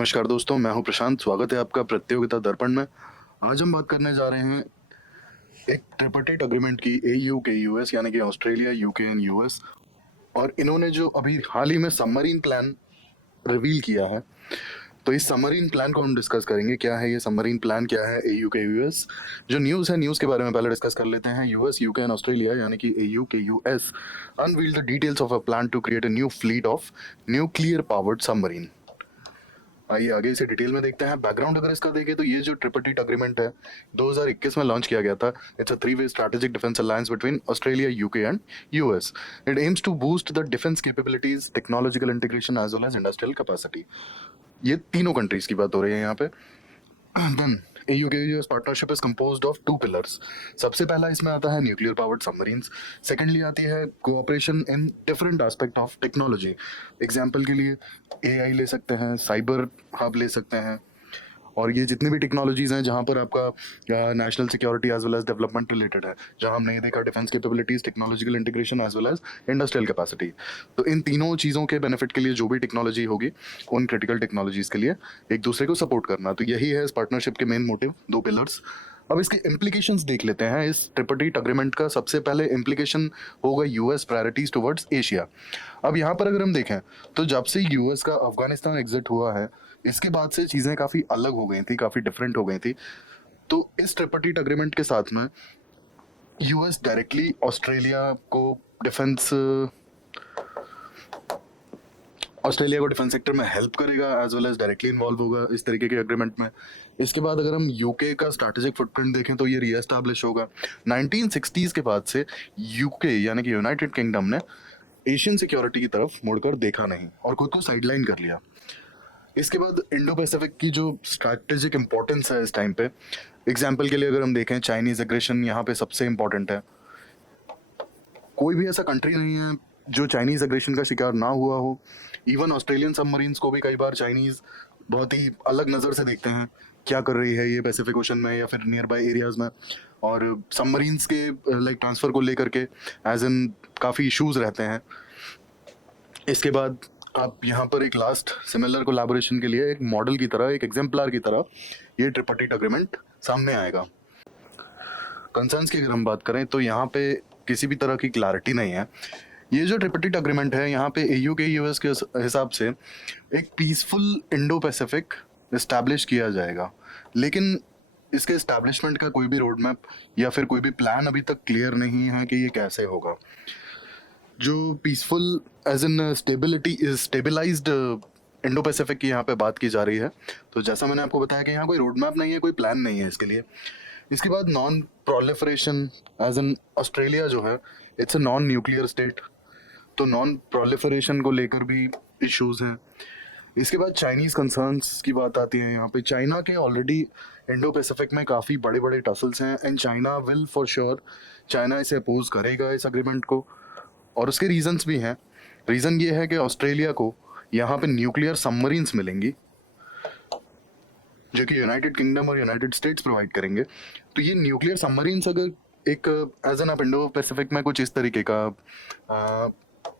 नमस्कार दोस्तों, मैं हूं प्रशांत। स्वागत है आपका प्रतियोगिता दर्पण में। आज हम बात करने जा रहे हैं एक ट्रिपरटेट अग्रीमेंट की एयू के यूएस यानी कि ऑस्ट्रेलिया, यूके एंड यूएस। और इन्होंने जो अभी हाल ही में सबमरीन प्लान रिवील किया है, तो इस सबमरीन प्लान को हम डिस्कस करेंगे। क्या है ये सबमरीन प्लान, क्या है एयू के यूएस। जो न्यूज़ है, न्यूज़ के बारे में पहले डिस्कस कर लेते हैं। यूएस, यूके एंड ऑस्ट्रेलिया यानी कि AUKUS unveiled the details of a plan to create a new fleet of nuclear powered submarine. आइए आगे इसे डिटेल में देखते हैं। बैकग्राउंड अगर इसका देखें तो ये जो ट्रिपरटेट अग्रीमेंट है 2021 में लॉन्च किया गया था। It's a three way strategic defence alliance between Australia, UK and US. It aims to boost the defence capabilities, technological integration as well as industrial capacity. ये तीनों कंट्रीज की बात हो रही है यहाँ पे। देन AU के US partnership is composed of two pillars. सबसे पहला इसमें आता है न्यूक्लियर पावर्ड सबमरीन्स। सेकेंडली आती है cooperation in different aspect of technology. Example के लिए AI ले सकते हैं, साइबर हब ले सकते हैं, और ये जितनी भी टेक्नोलॉजीज हैं जहाँ पर आपका national security as well as development related है, जहाँ हमने ये देखा defence capabilities, technological integration as well as industrial capacity. तो इन तीनों चीज़ों के बेनिफिट के लिए जो भी टेक्नोलॉजी होगी, उन क्रिटिकल टेक्नोलॉजीज के लिए एक दूसरे को सपोर्ट करना। तो यही है इस पार्टनरशिप के मेन मोटिव, दो पिलर्स। अब इसके इम्प्लीकेशंस देख लेते हैं। इस ट्रिपरटेट अग्रीमेंट का सबसे पहले इम्प्लीकेशन होगा यूएस प्रायोरिटीज टुवर्ड्स एशिया। अब यहाँ पर अगर हम देखें तो जब से यूएस का अफगानिस्तान एग्जिट हुआ है, इसके बाद से चीज़ें काफ़ी अलग हो गई थी, काफ़ी डिफरेंट हो गई थी। तो इस ट्रिपरटेट अग्रीमेंट के साथ में यूएस डायरेक्टली ऑस्ट्रेलिया को डिफेंस सेक्टर में हेल्प करेगा, as well as directly involve होगा इस तरीके के अग्रीमेंट में। इसके बाद अगर हम यूके का स्ट्रैटेजिक फुटप्रिंट देखें तो ये रीएस्टैब्लिश होगा। 1960s के बाद से यूके यानी कि यूनाइटेड किंगडम ने एशियन सिक्योरिटी की तरफ मुड़कर देखा नहीं और खुद को साइडलाइन कर लिया। इसके बाद इंडो पैसिफिक की जो स्ट्रैटेजिक इंपॉर्टेंस है इस टाइम पे, एग्जाम्पल के लिए अगर हम देखें, चाइनीज एग्रेशन यहाँ पे सबसे इंपॉर्टेंट है। कोई भी ऐसा कंट्री नहीं है जो चाइनीज एग्रेशन का शिकार ना हुआ हो। इवन ऑस्ट्रेलियन सबमरीन्स को भी कई बार चाइनीज बहुत ही अलग नज़र से देखते हैं, क्या कर रही है ये पैसिफिक ओशन में या फिर नियर बाय एरियाज में। और सबमरीन्स के लाइक ट्रांसफ़र को लेकर के एज इन काफ़ी इश्यूज रहते हैं। इसके बाद आप यहाँ पर एक लास्ट सिमिलर कोलैबोरेशन के लिए एक मॉडल की तरह, एक एग्जाम्पलर की तरह ये ट्रिपरटेट अग्रीमेंट सामने आएगा। कंसर्न्स की अगर हम बात करें तो यहाँ पे किसी भी तरह की क्लैरिटी नहीं है। ये जो ट्रिपरटेट अग्रीमेंट है, यहाँ पे एयू के यूएस के हिसाब से एक पीसफुल इंडो पैसिफिक इस्टेब्लिश किया जाएगा, लेकिन इसके इस्टेब्लिशमेंट का कोई भी रोड मैप या फिर कोई भी प्लान अभी तक क्लियर नहीं है कि ये कैसे होगा। जो peaceful as in stabilised Indo Pacific की यहाँ पे बात की जा रही है। तो जैसा मैंने आपको बताया कि यहाँ कोई रोड मैप नहीं है, कोई प्लान नहीं है इसके लिए। इसके बाद non proliferation, as in Australia जो है it's a non nuclear state, तो नॉन प्रोलिफरेशन को लेकर भी इश्यूज हैं। इसके बाद चाइनीज़ कंसर्न्स की बात आती है। यहाँ पे चाइना के ऑलरेडी इंडो पैसिफिक में काफ़ी बड़े बड़े टसल्स हैं, and China will for sure, China इसे अपोज करेगा इस अग्रीमेंट को, और उसके रीजंस भी हैं। रीज़न ये है कि ऑस्ट्रेलिया को यहाँ पे न्यूक्लियर सबमरीन्स मिलेंगी जो कि यूनाइटेड किंगडम और यूनाइटेड स्टेट्स प्रोवाइड करेंगे। तो ये न्यूक्लियर सबमरीन्स अगर एक एज एन आप इंडो पैसिफिक में कुछ इस तरीके का,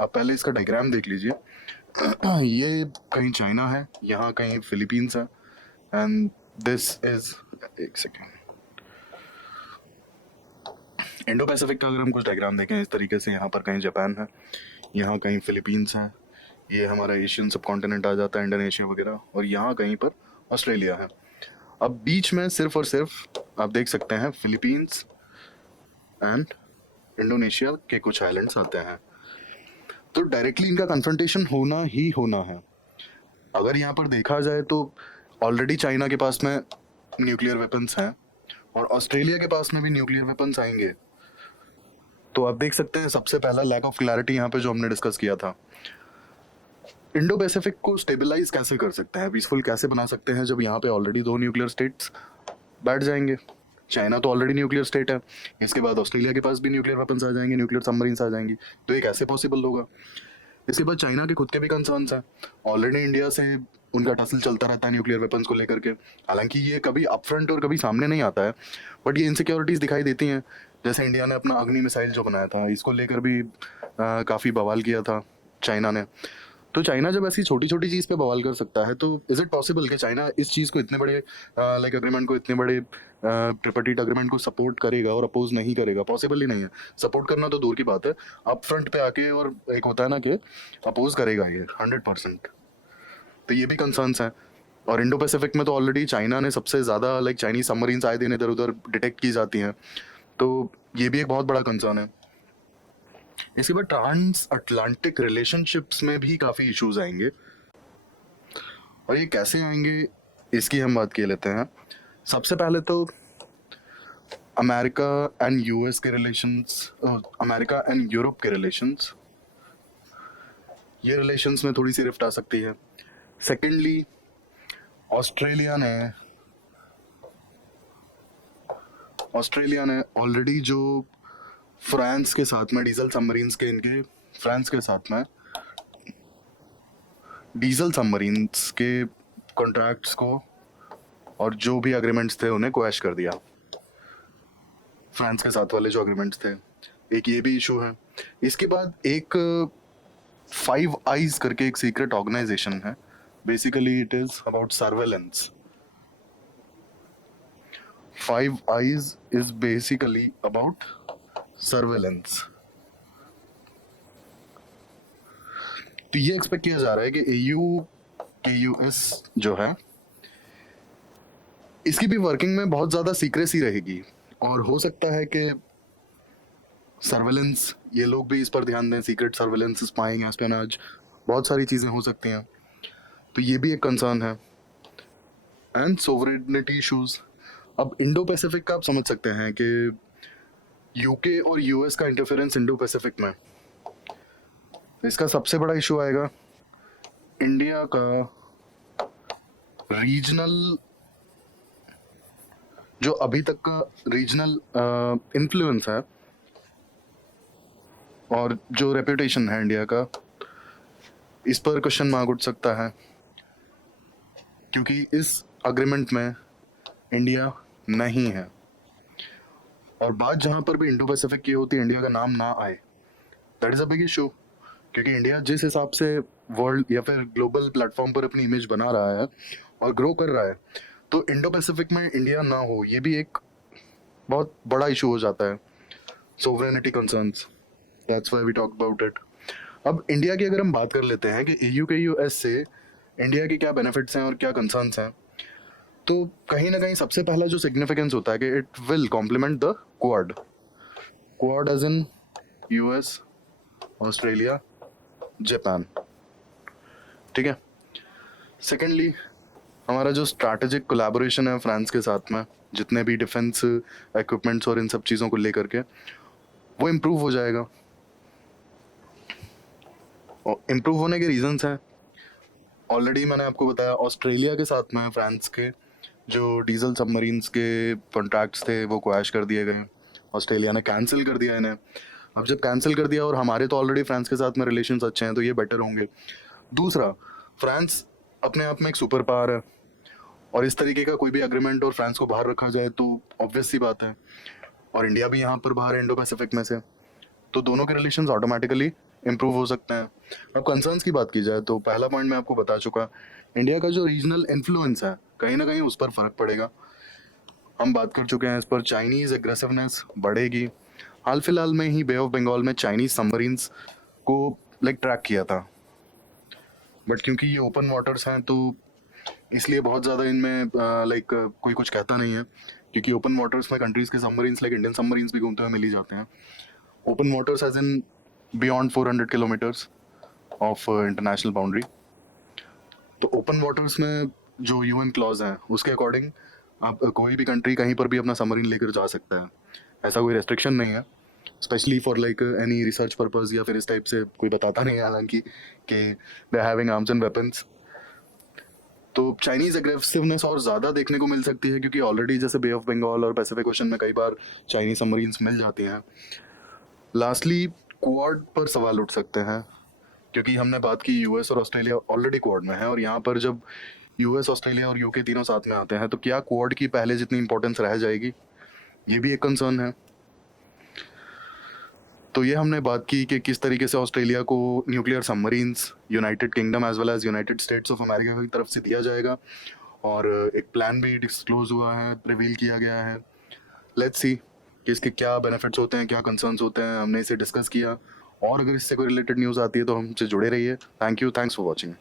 आप पहले इसका डायग्राम देख लीजिए। ये कहीं चाइना है, यहाँ कहीं फिलीपींस है, एंड दिस इज, एक सेकेंड, इंडो पैसिफिक का अगर हम कुछ डायग्राम देखें इस तरीके से, यहाँ पर कहीं जापान है, यहाँ कहीं फिलीपींस है, ये हमारा एशियन सब कॉन्टिनेंट आ जाता है, इंडोनेशिया वगैरह, और यहाँ कहीं पर ऑस्ट्रेलिया है। अब बीच में सिर्फ और सिर्फ आप देख सकते हैं फिलीपींस एंड इंडोनेशिया के कुछ आइलैंड्स आते हैं। तो डायरेक्टली इनका कन्फ्रंटेशन होना ही होना है। अगर यहाँ पर देखा जाए तो ऑलरेडी चाइना के पास में न्यूक्लियर वेपन्स हैं और ऑस्ट्रेलिया के पास में भी न्यूक्लियर वेपन्स आएंगे। तो आप देख सकते हैं सबसे पहला लैक ऑफ क्लैरिटी यहाँ पे जो हमने डिस्कस किया था। इंडो पैसिफिक को स्टेबलाइज कैसे कर सकते हैं, पीसफुल कैसे बना सकते हैं, जब यहाँ पे ऑलरेडी दो न्यूक्लियर स्टेट्स बैठ जाएंगे। चाइना तो ऑलरेडी न्यूक्लियर स्टेट है, इसके बाद ऑस्ट्रेलिया के पास भी न्यूक्लियर वेपन्स आ जाएंगे, न्यूक्लियर सबमरीन्स आ जाएंगी, तो ये कैसे पॉसिबल होगा। इसके बाद चाइना के खुद के भी कंसर्न्स हैं। ऑलरेडी इंडिया से उनका टसल चलता रहता है न्यूक्लियर वेपन्स को लेकर के, हालांकि ये कभी अपफ्रंट और कभी सामने नहीं आता है, बट ये इनसिक्योरिटीज़ दिखाई देती हैं। जैसे इंडिया ने अपना अग्नि मिसाइल जो बनाया था, इसको लेकर भी काफ़ी बवाल किया था चाइना ने। तो चाइना जब ऐसी छोटी-छोटी चीज़ पे बवाल कर सकता है, तो इज़ इट पॉसिबल कि चाइना इस चीज़ को इतने बड़े लाइक एग्रीमेंट को, इतने बड़े ट्रिpartite एग्रीमेंट को सपोर्ट करेगा और अपोज़ नहीं करेगा? पॉसिबल ही नहीं है। सपोर्ट करना तो दूर की बात है, अप फ्रंट पे आके और एक होता है ना कि अपोज़ करेगा ये 100%। तो ये भी कंसर्न्स हैं। और इंडो पैसिफिक में तो ऑलरेडी चाइना ने सबसे ज़्यादा लाइक चाइनीज़ सबमरीन्स आए दिन इधर-उधर डिटेक्ट की जाती हैं, तो ये भी एक बहुत बड़ा कंसर्न है। इसके बाद ट्रांस अटलांटिक रिलेशनशिप्स में भी काफ़ी इश्यूज आएंगे, और ये कैसे आएंगे इसकी हम बात कर लेते हैं। सबसे पहले तो अमेरिका एंड यूएस के रिलेशंस, अमेरिका एंड यूरोप के रिलेशंस, ये रिलेशंस में थोड़ी सी रिफ्ट आ सकती है। सेकेंडली, ऑस्ट्रेलिया ने ऑलरेडी जो फ्रांस के साथ में डीजल सबमरीन्स के इनके फ्रांस के साथ में डीजल सबमरीन्स के कॉन्ट्रैक्ट्स को और जो भी एग्रीमेंट्स थे उन्हें क्वैश कर दिया। फ्रांस के साथ वाले जो एग्रीमेंट्स थे, एक ये भी इशू है। इसके बाद एक 5 आईज करके एक सीक्रेट ऑर्गेनाइजेशन है। Basically it is about surveillance. 5 eyes is basically about surveillance. तो ये एक्सपेक्ट किया जा रहा है कि AUKUS जो है, इसकी भी वर्किंग में बहुत ज़्यादा सीक्रेसी रहेगी, और हो सकता है कि सर्वेलेंस, ये लोग भी इस पर ध्यान दें। सीक्रेट सर्वेलेंस, स्पाइंग, एस्पियोनाज, बहुत सारी चीज़ें हो सकती हैं, तो ये भी एक कंसर्न है। And sovereignty issues. अब इंडो पैसिफिक का आप समझ सकते हैं कि यूके और यूएस का इंटरफेरेंस इंडो पैसिफिक में, इसका सबसे बड़ा इशू आएगा इंडिया का रीजनल, जो अभी तक का रीजनल इन्फ्लुएंस है और जो रेपुटेशन है इंडिया का, इस पर क्वेश्चन मार्क उठ सकता है, क्योंकि इस अग्रीमेंट में इंडिया नहीं है। और बात जहाँ पर भी इंडो पैसिफिक की होती है, इंडिया का नाम ना आए, that is a big issue. क्योंकि इंडिया जिस हिसाब से वर्ल्ड या फिर ग्लोबल प्लेटफॉर्म पर अपनी इमेज बना रहा है और ग्रो कर रहा है, तो इंडो पैसिफिक में इंडिया ना हो, ये भी एक बहुत बड़ा इशू हो जाता है। Sovereignty concerns, that's why we talk about it. अब इंडिया की अगर हम बात कर लेते हैं कि AUKUS से इंडिया के क्या बेनिफिट्स हैं और क्या कंसर्न्स हैं, तो कहीं ना कहीं सबसे पहला जो सिग्निफिकेंस होता है कि it will complement the Quad as in US, Australia, Japan. ठीक है। सेकेंडली, हमारा जो स्ट्रैटेजिक कोलैबोरेशन है फ्रांस के साथ में, जितने भी डिफेंस इक्विपमेंट्स और इन सब चीज़ों को लेकर के, वो इम्प्रूव हो जाएगा। और इम्प्रूव होने के रीजंस हैं, ऑलरेडी मैंने आपको बताया। ऑस्ट्रेलिया के साथ में फ्रांस के जो डीजल सबमरीन्स के कॉन्ट्रैक्ट्स थे वो क्वैश कर दिए गए, ऑस्ट्रेलिया ने कैंसिल कर दिया इन्हें। अब जब कैंसिल कर दिया, और हमारे तो ऑलरेडी फ्रांस के साथ में रिलेशंस अच्छे हैं, तो ये बेटर होंगे। दूसरा, फ्रांस अपने आप में एक सुपर पावर है, और इस तरीके का कोई भी एग्रीमेंट और फ्रांस को बाहर रखा जाए तो ऑब्वियस सी बात है, और इंडिया भी यहाँ पर बाहर है इंडो पैसिफिक में से, तो दोनों के रिलेशंस ऑटोमेटिकली इंप्रूव हो सकते हैं। अब कंसर्न्स की बात की जाए तो पहला पॉइंट मैं आपको बता चुका, इंडिया का जो रीजनल इन्फ्लुएंस है, कहीं ना कहीं उस पर फर्क पड़ेगा। हम बात कर चुके हैं इस पर, चाइनीज़ एग्रेसिवनेस बढ़ेगी। हाल फिलहाल में ही बे ऑफ बंगाल में चाइनीज़ सबमरीन्स को लाइक ट्रैक किया था, बट क्योंकि ये ओपन वाटर्स हैं तो इसलिए बहुत ज़्यादा इनमें लाइक कोई कुछ कहता नहीं है, क्योंकि ओपन वाटर्स में कंट्रीज़ के सबमरीन्स लाइक इंडियन सबमरीन्स भी घूमते हुए मिल ही जाते हैं। Open waters as in beyond 400 kilometres of international boundary. तो ओपन वाटर्स में जो UN क्लॉज हैं उसके अकॉर्डिंग आप कोई भी कंट्री कहीं पर भी अपना सबमरीन लेकर जा सकता है, ऐसा कोई रेस्ट्रिक्शन नहीं है। Specially for like any research purpose या फिर इस टाइप से कोई बताता नहीं है हालांकि कि they having arms and weapons. तो चाइनीज़ एग्रेसिवनेस और ज़्यादा देखने को मिल सकती है, क्योंकि ऑलरेडी जैसे बे ऑफ बंगाल और पैसिफिक ओशन में कई बार चाइनीज़ सबमरीन्स मिल जाती हैं। लास्टली, क्वाड पर सवाल उठ सकते हैं, क्योंकि हमने बात की US और ऑस्ट्रेलिया ऑलरेडी क्वाड में है, और यहाँ पर जब US, ऑस्ट्रेलिया और UK तीनों साथ में आते हैं, तो क्या क्वाड की पहले जितनी इंपॉर्टेंस रह जाएगी, ये भी एक कंसर्न है। तो ये हमने बात की कि किस तरीके से ऑस्ट्रेलिया को nuclear submarines United Kingdom as well as United States of America की तरफ से दिया जाएगा, और एक प्लान भी डिस्क्लोज हुआ है, रिवील किया गया है। लेट्स सी कि इसके क्या बेनिफिट्स होते हैं, क्या कंसर्न्स होते हैं, हमने इसे डिस्कस किया। और अगर इससे कोई रिलेटेड न्यूज़ आती है तो हमसे जुड़े रहिए। Thank you, thanks for watching.